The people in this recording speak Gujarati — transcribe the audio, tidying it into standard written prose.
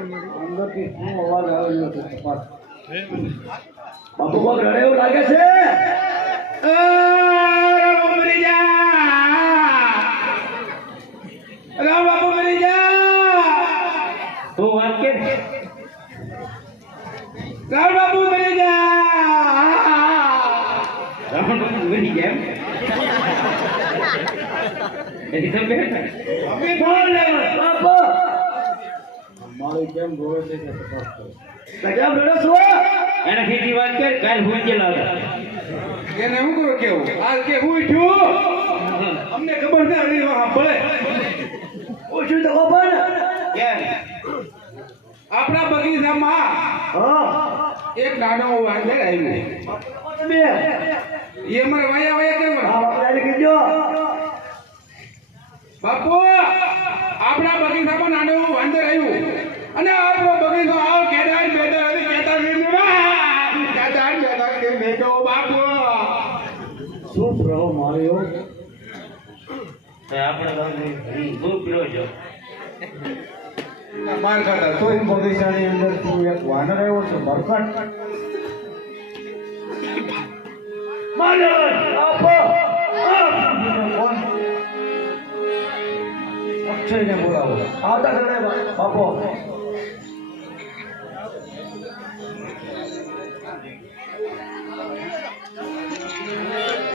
અંદરથી શું અવાજ આવી રહ્યો છે તપાસ. બાપુ કોક રડે એવું લાગે છે. મરી જા રામ બાપુ મરી જા. તું વાત કે રામ બાપુ મરી જા. રાવણ બાપુ મરી ગયા એમ? એથી તમે અમે બોલ બાપુ મારી કેમ રોવે છે કે તપાસ કરો. કેમ રડો છો? એને સીધી વાત કર. કાલ હું ગયેલા હતા. એને શું કરો કેવું આ કે હું થયું અમને ખબર છે હરી ભળે ઓછું તો ખબર ને કેમ આપણા બગીચામાં હા એક નાનો વાંદર આવ્યું બે એ અમારે વાયા વાયા કેમ હા બાપુ દાદી કીધો બાપુ આપણા બગીચામાં નાનો વાંદર આવ્યું અને આપણો બગીચો આવ કેદાર બેદાર કેતા કે બેટો બાપુ શું પ્રભુ માર્યો આપણે શું પીરો છો માર ખાતા તો બગીચાની અંદર તું એક વાનર આવ્યો છે મરકટ મારે આપો કોણ અક્ષયને બોલાવો આવતા કરે બાપો